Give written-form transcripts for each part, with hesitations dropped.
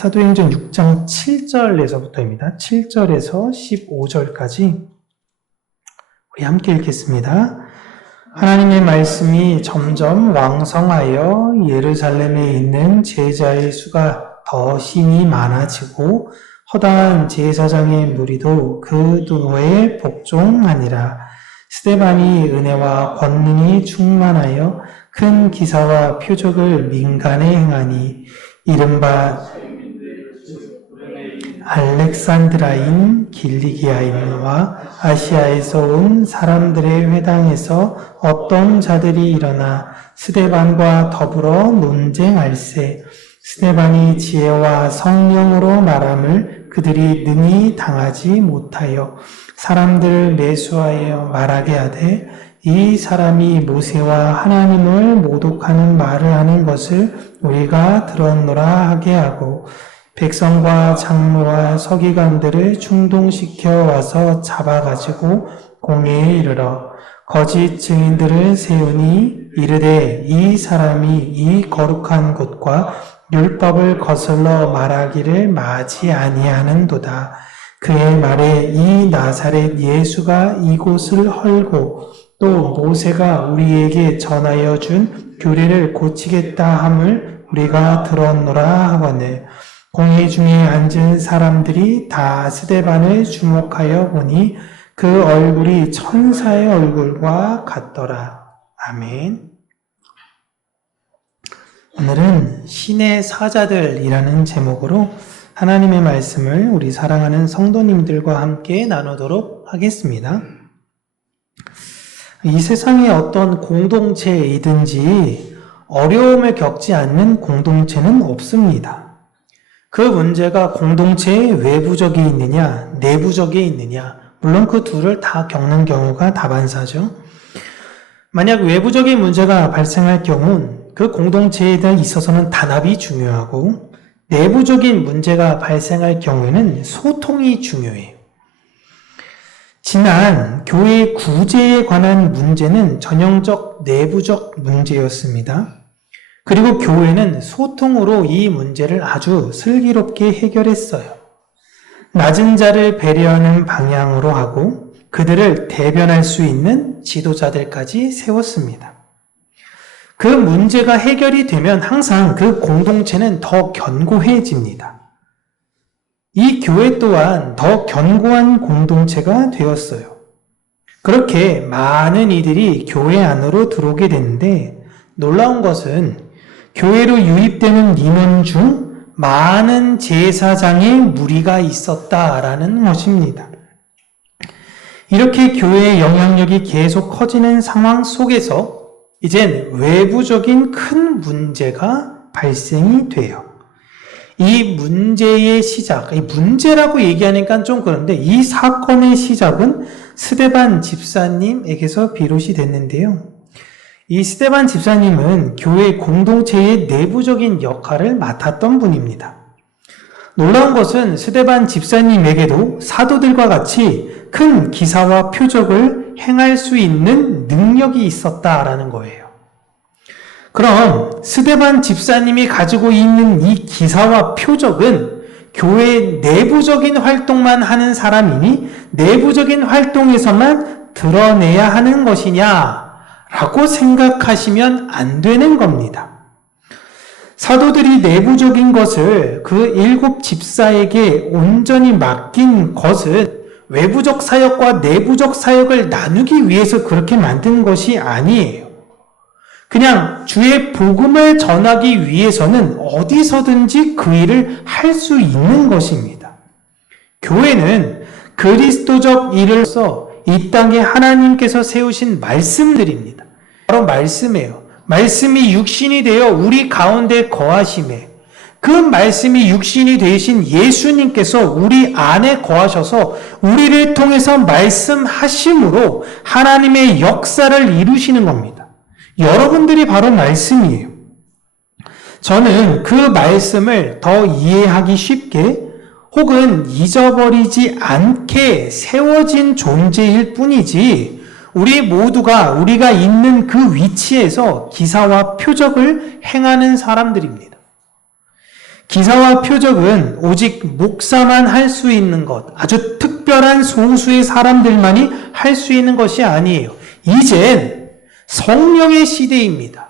사도행전 6장 7절에서부터입니다. 7절에서 15절까지 우리 함께 읽겠습니다. 하나님의 말씀이 점점 왕성하여 예루살렘에 있는 제자의 수가 더 심히 많아지고 허다한 제사장의 무리도 그 도에 복종하니라. 스데반이 은혜와 권능이 충만하여 큰 기사와 표적을 민간에 행하니 이른바 알렉산드라인 길리기아인과 아시아에서 온 사람들의 회당에서 어떤 자들이 일어나 스데반과 더불어 논쟁할세. 스데반이 지혜와 성령으로 말함을 그들이 능히 당하지 못하여 사람들을 매수하여 말하게 하되 이 사람이 모세와 하나님을 모독하는 말을 하는 것을 우리가 들었노라 하게 하고 백성과 장로와 서기관들을 충동시켜 와서 잡아가지고 공회에 이르러 거짓 증인들을 세우니 이르되 이 사람이 이 거룩한 곳과 율법을 거슬러 말하기를 마지 아니하는도다. 그의 말에 이 나사렛 예수가 이곳을 헐고 또 모세가 우리에게 전하여 준 규례를 고치겠다 함을 우리가 들었노라 하거늘 공회 중에 앉은 사람들이 다 스데반을 주목하여 보니 그 얼굴이 천사의 얼굴과 같더라. 아멘. 오늘은 신의 사자들이라는 제목으로 하나님의 말씀을 우리 사랑하는 성도님들과 함께 나누도록 하겠습니다. 이 세상에 어떤 공동체이든지 어려움을 겪지 않는 공동체는 없습니다. 그 문제가 공동체의 외부적이 있느냐, 내부적이 있느냐, 물론 그 둘을 다 겪는 경우가 다반사죠. 만약 외부적인 문제가 발생할 경우는 그 공동체에 있어서는 단합이 중요하고 내부적인 문제가 발생할 경우에는 소통이 중요해요. 지난 교회 구제에 관한 문제는 전형적 내부적 문제였습니다. 그리고 교회는 소통으로 이 문제를 아주 슬기롭게 해결했어요. 낮은 자를 배려하는 방향으로 하고 그들을 대변할 수 있는 지도자들까지 세웠습니다. 그 문제가 해결이 되면 항상 그 공동체는 더 견고해집니다. 이 교회 또한 더 견고한 공동체가 되었어요. 그렇게 많은 이들이 교회 안으로 들어오게 됐는데 놀라운 것은 교회로 유입되는 인원 중 많은 제사장의 무리가 있었다라는 것입니다. 이렇게 교회의 영향력이 계속 커지는 상황 속에서 이젠 외부적인 큰 문제가 발생이 돼요. 이 문제의 시작, 이 문제라고 얘기하니까 좀 그런데 이 사건의 시작은 스데반 집사님에게서 비롯이 됐는데요. 이 스데반 집사님은 교회 공동체의 내부적인 역할을 맡았던 분입니다. 놀라운 것은 스데반 집사님에게도 사도들과 같이 큰 기사와 표적을 행할 수 있는 능력이 있었다라는 거예요. 그럼 스데반 집사님이 가지고 있는 이 기사와 표적은 교회의 내부적인 활동만 하는 사람이니 내부적인 활동에서만 드러내야 하는 것이냐라고 생각하시면 안 되는 겁니다. 사도들이 내부적인 것을 그 7 집사에게 온전히 맡긴 것은 외부적 사역과 내부적 사역을 나누기 위해서 그렇게 만든 것이 아니에요. 그냥 주의 복음을 전하기 위해서는 어디서든지 그 일을 할 수 있는 것입니다. 교회는 그리스도적 일을 써 이 땅에 하나님께서 세우신 말씀들입니다. 바로 말씀이에요. 말씀이 육신이 되어 우리 가운데 거하심에 그 말씀이 육신이 되신 예수님께서 우리 안에 거하셔서 우리를 통해서 말씀하심으로 하나님의 역사를 이루시는 겁니다. 여러분들이 바로 말씀이에요. 저는 그 말씀을 더 이해하기 쉽게 혹은 잊어버리지 않게 세워진 존재일 뿐이지 우리 모두가 우리가 있는 그 위치에서 기사와 표적을 행하는 사람들입니다. 기사와 표적은 오직 목사만 할 수 있는 것, 아주 특별한 소수의 사람들만이 할 수 있는 것이 아니에요. 이젠 성령의 시대입니다.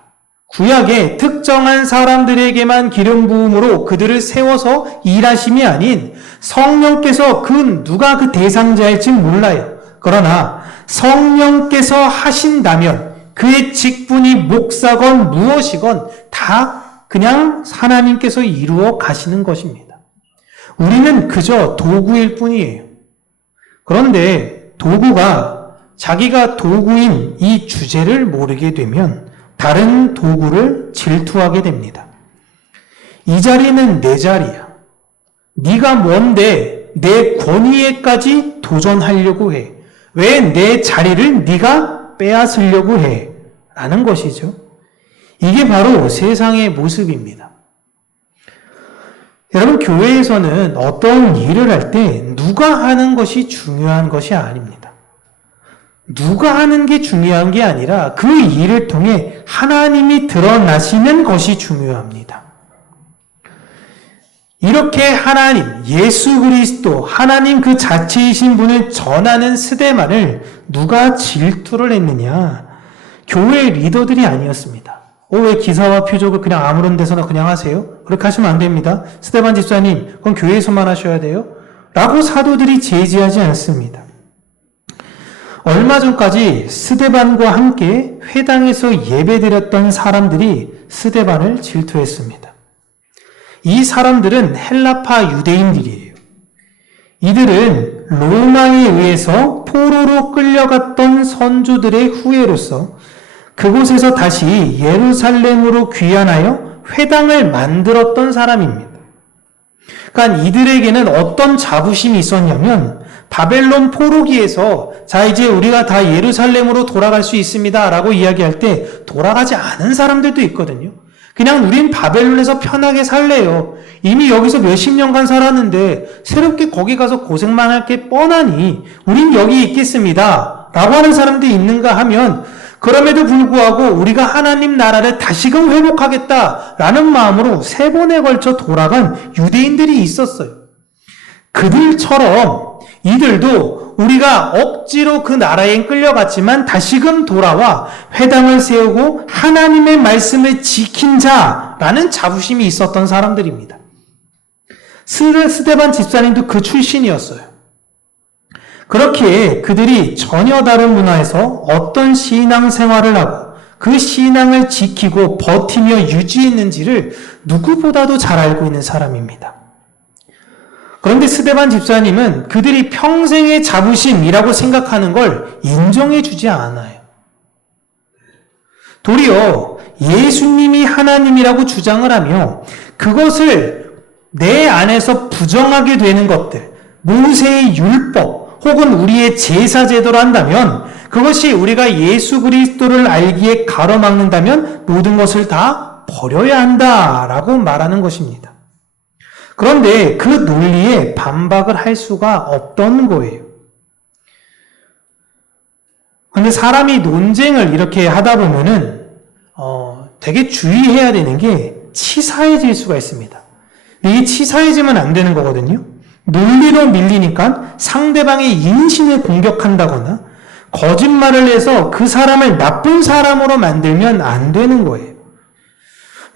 구약의 특정한 사람들에게만 기름 부음으로 그들을 세워서 일하심이 아닌 성령께서 누가 그 대상자일지 몰라요. 그러나 성령께서 하신다면 그의 직분이 목사건 무엇이건 다 그냥 하나님께서 이루어 가시는 것입니다. 우리는 그저 도구일 뿐이에요. 그런데 도구가 자기가 도구인 이 주제를 모르게 되면 다른 도구를 질투하게 됩니다. 이 자리는 내 자리야. 네가 뭔데 내 권위에까지 도전하려고 해. 왜 내 자리를 네가 빼앗으려고 해? 라는 것이죠. 이게 바로 세상의 모습입니다. 여러분, 교회에서는 어떤 일을 할 때 누가 하는 것이 중요한 것이 아닙니다. 누가 하는 게 중요한 게 아니라 그 일을 통해 하나님이 드러나시는 것이 중요합니다. 이렇게 하나님, 예수 그리스도, 하나님 그 자체이신 분을 전하는 스데반을 누가 질투를 했느냐? 교회 리더들이 아니었습니다. 왜 기사와 표적을 그냥 아무런 데서나 그냥 하세요? 그렇게 하시면 안 됩니다. 스데반 집사님, 그건 교회에서만 하셔야 돼요? 라고 사도들이 제지하지 않습니다. 얼마 전까지 스데반과 함께 회당에서 예배드렸던 사람들이 스데반을 질투했습니다. 이 사람들은 헬라파 유대인들이에요. 이들은 로마에 의해서 포로로 끌려갔던 선조들의 후예로서 그곳에서 다시 예루살렘으로 귀환하여 회당을 만들었던 사람입니다. 그러니까 이들에게는 어떤 자부심이 있었냐면 바벨론 포로기에서 자 이제 우리가 다 예루살렘으로 돌아갈 수 있습니다 라고 이야기할 때 돌아가지 않은 사람들도 있거든요. 그냥 우린 바벨론에서 편하게 살래요. 이미 여기서 몇십 년간 살았는데 새롭게 거기 가서 고생만 할 게 뻔하니 우린 여기 있겠습니다 라고 하는 사람들이 있는가 하면 그럼에도 불구하고 우리가 하나님 나라를 다시금 회복하겠다라는 마음으로 3번에 걸쳐 돌아간 유대인들이 있었어요. 그들처럼 이들도 우리가 억지로 그 나라에 끌려갔지만 다시금 돌아와 회당을 세우고 하나님의 말씀을 지킨 자라는 자부심이 있었던 사람들입니다. 스데반 집사님도 그 출신이었어요. 그렇기에 그들이 전혀 다른 문화에서 어떤 신앙생활을 하고 그 신앙을 지키고 버티며 유지했는지를 누구보다도 잘 알고 있는 사람입니다. 그런데 스데반 집사님은 그들이 평생의 자부심이라고 생각하는 걸 인정해 주지 않아요. 도리어 예수님이 하나님이라고 주장을 하며 그것을 내 안에서 부정하게 되는 것들, 모세의 율법, 혹은 우리의 제사 제도로 한다면 그것이 우리가 예수 그리스도를 알기에 가로막는다면 모든 것을 다 버려야 한다라고 말하는 것입니다. 그런데 그 논리에 반박을 할 수가 없던 거예요. 그런데 사람이 논쟁을 이렇게 하다 보면은 되게 주의해야 되는 게 치사해질 수가 있습니다. 이게 치사해지면 안 되는 거거든요. 논리로 밀리니까 상대방의 인신을 공격한다거나 거짓말을 해서 그 사람을 나쁜 사람으로 만들면 안 되는 거예요.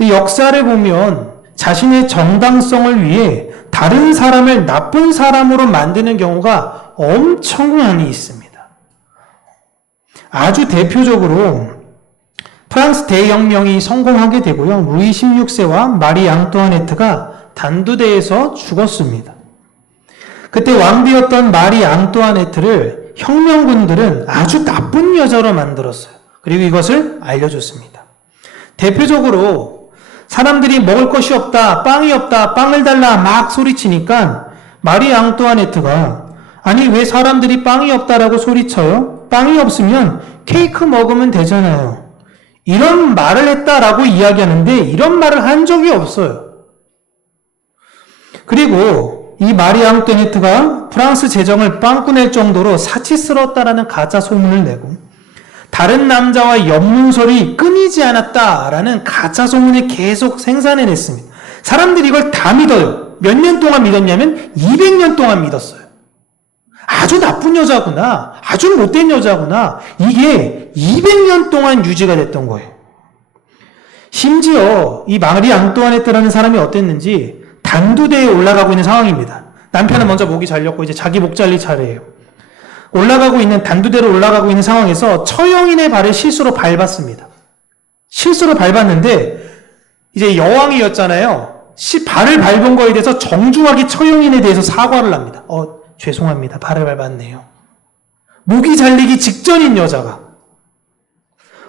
역사를 보면 자신의 정당성을 위해 다른 사람을 나쁜 사람으로 만드는 경우가 엄청 많이 있습니다. 아주 대표적으로 프랑스 대혁명이 성공하게 되고요. 루이 16세와 마리 앙뚜아네트가 단두대에서 죽었습니다. 그때 왕비였던 마리 앙뚜아네트를 혁명군들은 아주 나쁜 여자로 만들었어요. 그리고 이것을 알려줬습니다. 대표적으로 사람들이 먹을 것이 없다, 빵이 없다, 빵을 달라 막 소리치니까 마리 앙뚜아네트가 아니 왜 사람들이 빵이 없다라고 소리쳐요? 빵이 없으면 케이크 먹으면 되잖아요. 이런 말을 했다라고 이야기하는데 이런 말을 한 적이 없어요. 그리고 이 마리 앙뚜아네트가 프랑스 재정을 빵꾸낼 정도로 사치스러웠다라는 가짜 소문을 내고 다른 남자와 연문설이 끊이지 않았다라는 가짜 소문을 계속 생산해냈습니다. 사람들이 이걸 다 믿어요. 몇 년 동안 믿었냐면 200년 동안 믿었어요. 아주 나쁜 여자구나. 아주 못된 여자구나. 이게 200년 동안 유지가 됐던 거예요. 심지어 이 마리 앙뚜아네트라는 사람이 어땠는지 단두대에 올라가고 있는 상황입니다. 남편은 먼저 목이 잘렸고 이제 자기 목 잘릴 차례예요. 올라가고 있는 단두대로 올라가고 있는 상황에서 처형인의 발을 실수로 밟았습니다. 실수로 밟았는데 이제 여왕이었잖아요. 발을 밟은 거에 대해서 정중하게 처형인에 대해서 사과를 합니다. 죄송합니다. 발을 밟았네요. 목이 잘리기 직전인 여자가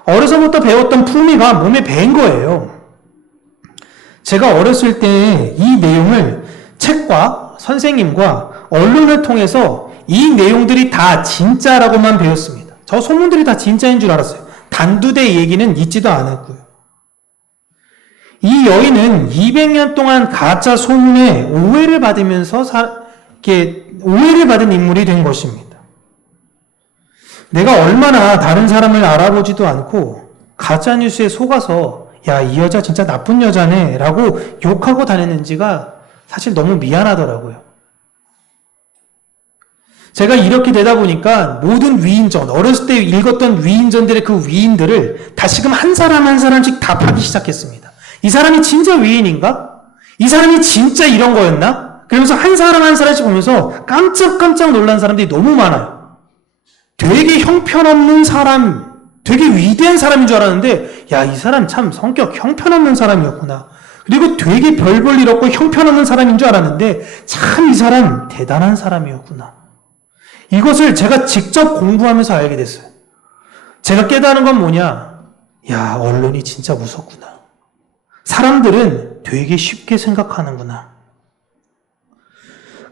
어려서부터 배웠던 품위가 몸에 배인 거예요. 제가 어렸을 때 이 내용을 책과 선생님과 언론을 통해서 이 내용들이 다 진짜라고만 배웠습니다. 저 소문들이 다 진짜인 줄 알았어요. 단두대 얘기는 있지도 않았고요. 이 여인은 200년 동안 가짜 소문에 오해를 받으면서 오해를 받은 인물이 된 것입니다. 내가 얼마나 다른 사람을 알아보지도 않고 가짜뉴스에 속아서 야, 이 여자 진짜 나쁜 여자네 라고 욕하고 다녔는지가 사실 너무 미안하더라고요. 제가 이렇게 되다 보니까 모든 위인전, 어렸을 때 읽었던 위인전들의 그 위인들을 다시금 한 사람 한 사람씩 다 파기 시작했습니다. 이 사람이 진짜 위인인가? 이 사람이 진짜 이런 거였나? 그러면서 한 사람 한 사람씩 보면서 깜짝깜짝 놀란 사람들이 너무 많아요. 되게 형편없는 사람, 되게 위대한 사람인 줄 알았는데 야, 이 사람 참 성격 형편없는 사람이었구나. 그리고 되게 별 볼 일 없고 형편없는 사람인 줄 알았는데 참 이 사람 대단한 사람이었구나. 이것을 제가 직접 공부하면서 알게 됐어요. 제가 깨달은 건 뭐냐? 야, 언론이 진짜 무섭구나. 사람들은 되게 쉽게 생각하는구나.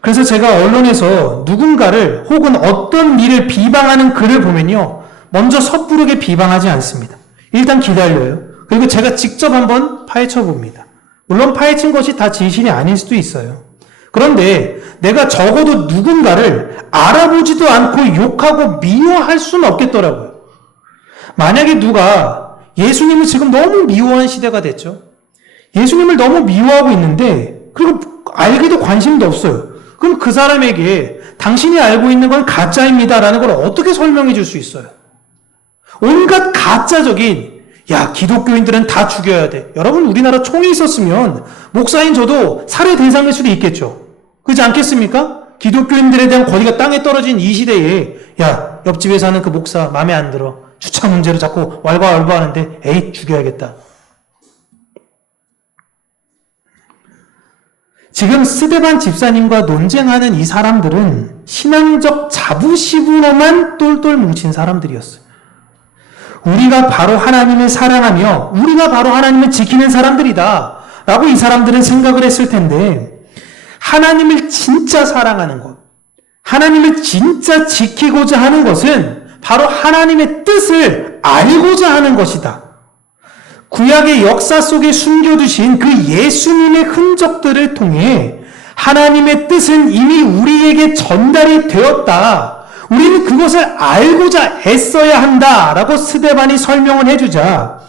그래서 제가 언론에서 누군가를 혹은 어떤 일을 비방하는 글을 보면요, 먼저 섣부르게 비방하지 않습니다. 일단 기다려요. 그리고 제가 직접 한번 파헤쳐 봅니다. 물론 파헤친 것이 다 진실이 아닐 수도 있어요. 그런데 내가 적어도 누군가를 알아보지도 않고 욕하고 미워할 수는 없겠더라고요. 만약에 누가 예수님을 지금 너무 미워하는 시대가 됐죠. 예수님을 너무 미워하고 있는데 그리고 알기도 관심도 없어요. 그럼 그 사람에게 당신이 알고 있는 건 가짜입니다라는 걸 어떻게 설명해 줄 수 있어요? 온갖 가짜적인 야, 기독교인들은 다 죽여야 돼. 여러분, 우리나라 총이 있었으면 목사인 저도 살해 대상일 수도 있겠죠. 그렇지 않겠습니까? 기독교인들에 대한 권위가 땅에 떨어진 이 시대에 야, 옆집에 사는 그 목사 마음에 안 들어. 주차 문제로 자꾸 왈가왈부하는데 에이, 죽여야겠다. 지금 스데반 집사님과 논쟁하는 이 사람들은 신앙적 자부심으로만 똘똘 뭉친 사람들이었어요. 우리가 바로 하나님을 사랑하며 우리가 바로 하나님을 지키는 사람들이다 라고 이 사람들은 생각을 했을 텐데, 하나님을 진짜 사랑하는 것, 하나님을 진짜 지키고자 하는 것은 바로 하나님의 뜻을 알고자 하는 것이다. 구약의 역사 속에 숨겨두신 그 예수님의 흔적들을 통해 하나님의 뜻은 이미 우리에게 전달이 되었다. 우리는 그것을 알고자 애써야 한다라고 스데반이 설명을 해주자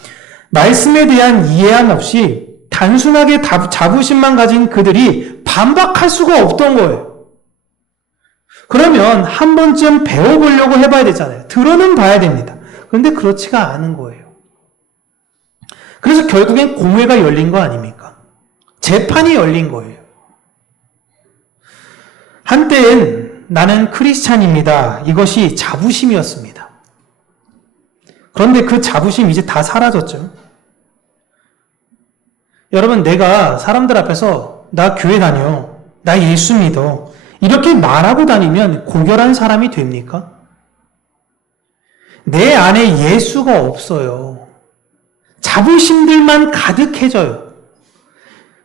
말씀에 대한 이해함 없이 단순하게 자부심만 가진 그들이 반박할 수가 없던 거예요. 그러면 한 번쯤 배워보려고 해봐야 되잖아요. 들어는 봐야 됩니다. 그런데 그렇지가 않은 거예요. 그래서 결국엔 공회가 열린 거 아닙니까? 재판이 열린 거예요. 한때엔 나는 크리스찬입니다. 이것이 자부심이었습니다. 그런데 그 자부심 이제 다 사라졌죠. 여러분, 내가 사람들 앞에서 나 교회 다녀, 나 예수 믿어 이렇게 말하고 다니면 고결한 사람이 됩니까? 내 안에 예수가 없어요. 자부심들만 가득해져요.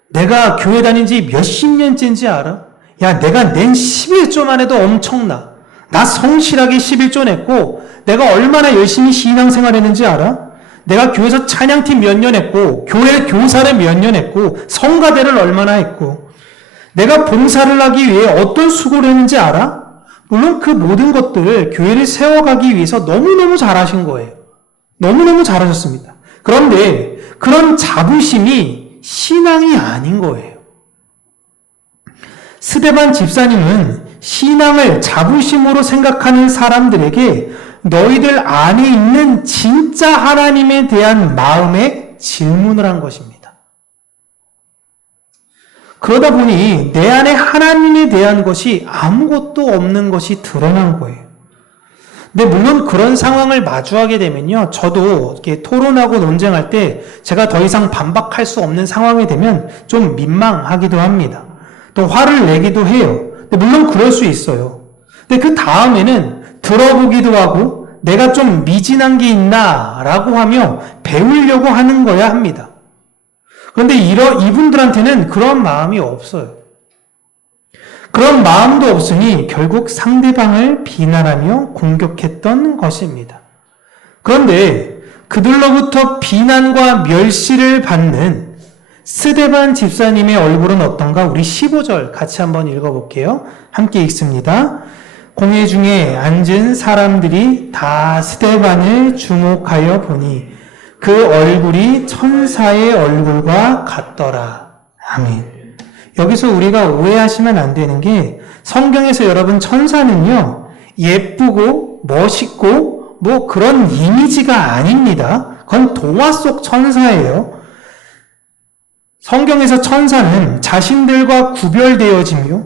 내가 교회 다닌 지 몇십 년째인지 알아? 야, 내가 낸 11조만 해도 엄청나. 나 성실하게 11조 냈고 내가 얼마나 열심히 신앙생활 했는지 알아? 내가 교회에서 찬양팀 몇 년 했고 교회 교사를 몇 년 했고 성가대를 얼마나 했고 내가 봉사를 하기 위해 어떤 수고를 했는지 알아? 물론 그 모든 것들 교회를 세워가기 위해서 너무너무 잘하신 거예요. 너무너무 잘하셨습니다. 그런데 그런 자부심이 신앙이 아닌 거예요. 스데반 집사님은 신앙을 자부심으로 생각하는 사람들에게 너희들 안에 있는 진짜 하나님에 대한 마음에 질문을 한 것입니다. 그러다 보니 내 안에 하나님에 대한 것이 아무것도 없는 것이 드러난 거예요. 근데 물론 그런 상황을 마주하게 되면요, 저도 이렇게 토론하고 논쟁할 때 제가 더 이상 반박할 수 없는 상황이 되면 좀 민망하기도 합니다. 또 화를 내기도 해요. 근데 물론 그럴 수 있어요. 근데 그 다음에는 들어보기도 하고 내가 좀 미진한 게 있나 라고 하며 배우려고 하는 거야 합니다. 그런데 이분들한테는 그런 마음이 없어요. 그런 마음도 없으니 결국 상대방을 비난하며 공격했던 것입니다. 그런데 그들로부터 비난과 멸시를 받는 스데반 집사님의 얼굴은 어떤가? 우리 15절 같이 한번 읽어볼게요. 함께 읽습니다. 공회 중에 앉은 사람들이 다 스데반을 주목하여 보니 그 얼굴이 천사의 얼굴과 같더라. 아멘. 여기서 우리가 오해하시면 안 되는 게 성경에서 여러분 천사는요 예쁘고 멋있고 뭐 그런 이미지가 아닙니다. 그건 동화 속 천사예요. 성경에서 천사는 자신들과 구별되어지며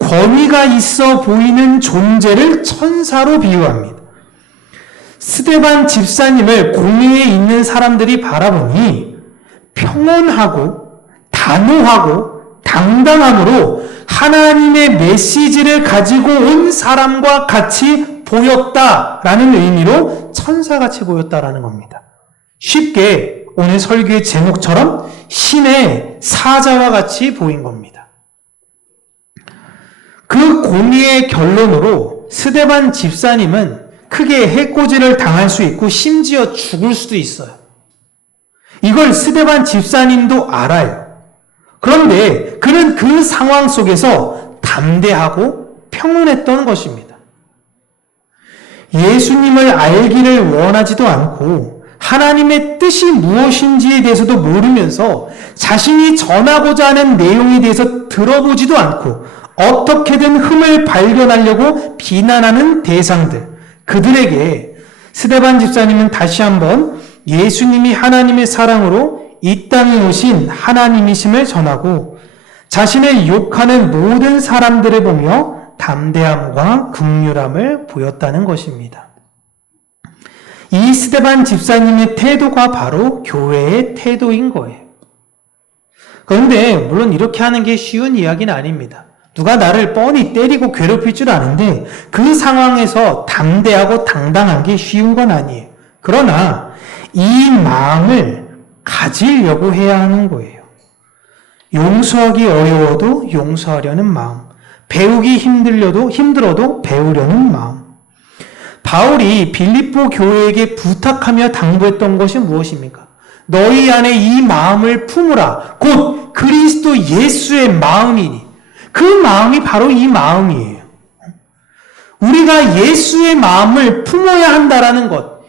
권위가 있어 보이는 존재를 천사로 비유합니다. 스데반 집사님을 공회에 있는 사람들이 바라보니 평온하고 단호하고 당당함으로 하나님의 메시지를 가지고 온 사람과 같이 보였다라는 의미로 천사같이 보였다라는 겁니다. 쉽게 오늘 설교의 제목처럼 신의 사자와 같이 보인 겁니다. 그 공의의 결론으로 스데반 집사님은 크게 해코지를 당할 수 있고 심지어 죽을 수도 있어요. 이걸 스데반 집사님도 알아요. 그런데 그는 그 상황 속에서 담대하고 평온했던 것입니다. 예수님을 알기를 원하지도 않고 하나님의 뜻이 무엇인지에 대해서도 모르면서 자신이 전하고자 하는 내용에 대해서 들어보지도 않고 어떻게든 흠을 발견하려고 비난하는 대상들, 그들에게 스데반 집사님은 다시 한번 예수님이 하나님의 사랑으로 이 땅에 오신 하나님이심을 전하고 자신을 욕하는 모든 사람들을 보며 담대함과 긍휼함을 보였다는 것입니다. 이 스데반 집사님의 태도가 바로 교회의 태도인 거예요. 그런데 물론 이렇게 하는 게 쉬운 이야기는 아닙니다. 누가 나를 뻔히 때리고 괴롭힐 줄 아는데 그 상황에서 담대하고 당당한 게 쉬운 건 아니에요. 그러나 이 마음을 가지려고 해야 하는 거예요. 용서하기 어려워도 용서하려는 마음, 배우기 힘들어도 배우려는 마음. 바울이 빌립보 교회에게 부탁하며 당부했던 것이 무엇입니까? 너희 안에 이 마음을 품으라. 곧 그리스도 예수의 마음이니. 그 마음이 바로 이 마음이에요. 우리가 예수의 마음을 품어야 한다라는 것.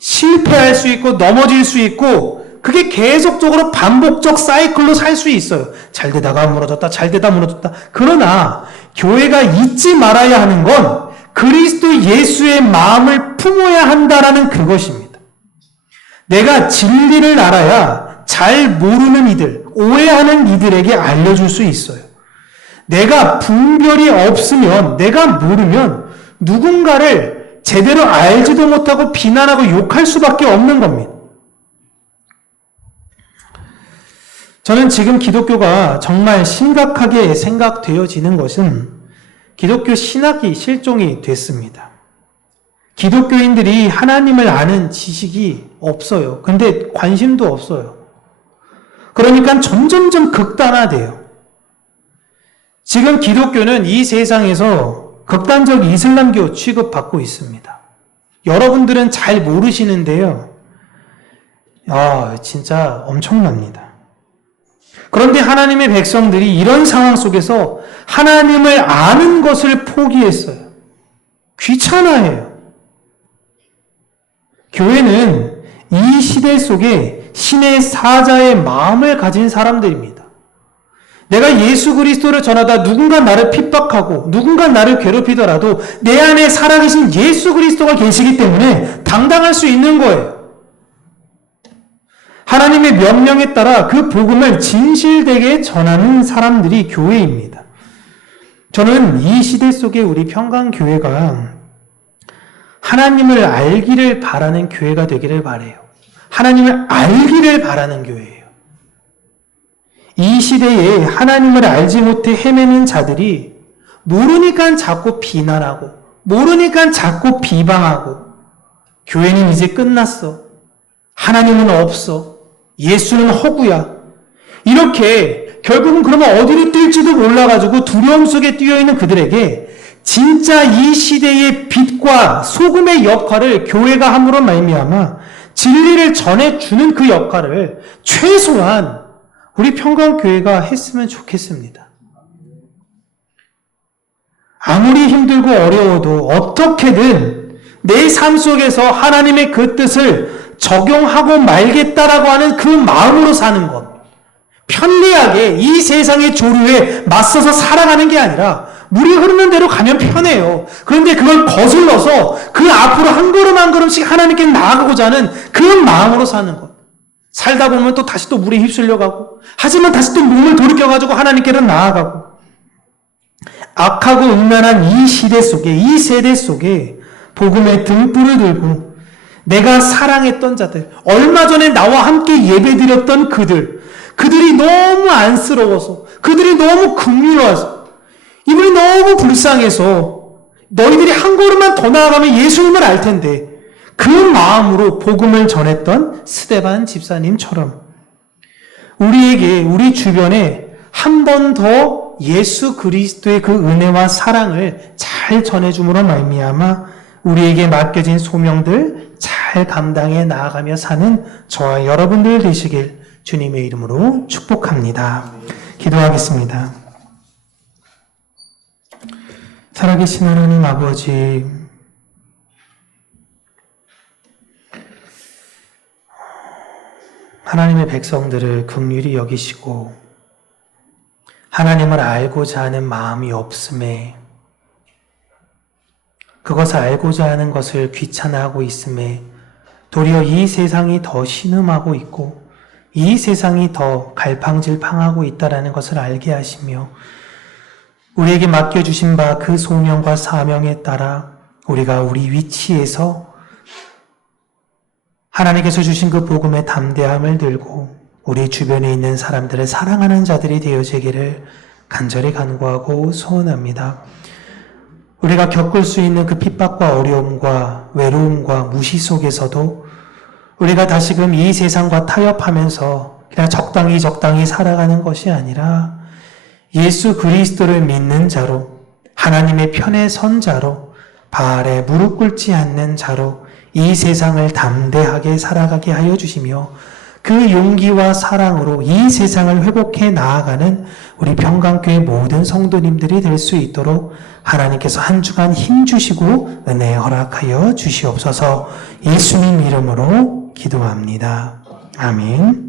실패할 수 있고 넘어질 수 있고 그게 계속적으로 반복적 사이클로 살 수 있어요. 잘 되다가 무너졌다, 잘 되다 무너졌다. 그러나 교회가 잊지 말아야 하는 건 그리스도 예수의 마음을 품어야 한다라는 그것입니다. 내가 진리를 알아야 잘 모르는 이들, 오해하는 이들에게 알려줄 수 있어요. 내가 분별이 없으면, 내가 모르면 누군가를 제대로 알지도 못하고 비난하고 욕할 수밖에 없는 겁니다. 저는 지금 기독교가 정말 심각하게 생각되어지는 것은 기독교 신학이 실종이 됐습니다. 기독교인들이 하나님을 아는 지식이 없어요. 근데 관심도 없어요. 그러니까 점점점 극단화돼요. 지금 기독교는 이 세상에서 극단적 이슬람교 취급받고 있습니다. 여러분들은 잘 모르시는데요. 진짜 엄청납니다. 그런데 하나님의 백성들이 이런 상황 속에서 하나님을 아는 것을 포기했어요. 귀찮아해요. 교회는 이 시대 속에 신의 사자의 마음을 가진 사람들입니다. 내가 예수 그리스도를 전하다 누군가 나를 핍박하고 누군가 나를 괴롭히더라도 내 안에 살아계신 예수 그리스도가 계시기 때문에 당당할 수 있는 거예요. 하나님의 명령에 따라 그 복음을 진실되게 전하는 사람들이 교회입니다. 저는 이 시대 속에 우리 평강교회가 하나님을 알기를 바라는 교회가 되기를 바라요. 하나님을 알기를 바라는 교회예요. 이 시대에 하나님을 알지 못해 헤매는 자들이 모르니까 자꾸 비난하고 모르니까 자꾸 비방하고 교회는 이제 끝났어. 하나님은 없어. 예수는 허구야. 이렇게 결국은 그러면 어디로 뛸지도 몰라가지고 두려움 속에 뛰어있는 그들에게 진짜 이 시대의 빛과 소금의 역할을 교회가 함으로 말미암아 진리를 전해주는 그 역할을 최소한 우리 평강교회가 했으면 좋겠습니다. 아무리 힘들고 어려워도 어떻게든 내 삶 속에서 하나님의 그 뜻을 적용하고 말겠다라고 하는 그 마음으로 사는 것. 편리하게 이 세상의 조류에 맞서서 살아가는 게 아니라 물이 흐르는 대로 가면 편해요. 그런데 그걸 거슬러서 그 앞으로 한 걸음 한 걸음씩 하나님께 나아가고자 하는 그 마음으로 사는 것. 살다 보면 또 다시 또 물에 휩쓸려 가고 하지만 다시 또 몸을 돌이켜가지고 하나님께로 나아가고 악하고 음란한 이 시대 속에 이 세대 속에 복음의 등불을 들고 내가 사랑했던 자들 얼마 전에 나와 함께 예배드렸던 그들이 너무 안쓰러워서 그들이 너무 긍휼해서 이분이 너무 불쌍해서 너희들이 한 걸음만 더 나아가면 예수님을 알 텐데 그 마음으로 복음을 전했던 스데반 집사님처럼 우리에게 우리 주변에 한 번 더 예수 그리스도의 그 은혜와 사랑을 잘 전해줌으로 말미암아 우리에게 맡겨진 소명들 잘 감당해 나아가며 사는 저와 여러분들 되시길 주님의 이름으로 축복합니다. 기도하겠습니다. 살아계신 하나님 아버지, 하나님의 백성들을 긍휼히 여기시고 하나님을 알고자 하는 마음이 없음에 그것을 알고자 하는 것을 귀찮아하고 있음에 도리어 이 세상이 더 신음하고 있고 이 세상이 더 갈팡질팡하고 있다는 것을 알게 하시며 우리에게 맡겨주신 바 그 소명과 사명에 따라 우리가 우리 위치에서 하나님께서 주신 그 복음의 담대함을 들고 우리 주변에 있는 사람들을 사랑하는 자들이 되어지기를 간절히 간구하고 소원합니다. 우리가 겪을 수 있는 그 핍박과 어려움과 외로움과 무시 속에서도 우리가 다시금 이 세상과 타협하면서 그냥 적당히 살아가는 것이 아니라 예수 그리스도를 믿는 자로 하나님의 편에 선 자로 바알에 무릎 꿇지 않는 자로 이 세상을 담대하게 살아가게 하여 주시며 그 용기와 사랑으로 이 세상을 회복해 나아가는 우리 평강교회 모든 성도님들이 될 수 있도록 하나님께서 한 주간 힘주시고 은혜 허락하여 주시옵소서. 예수님 이름으로 기도합니다. 아멘.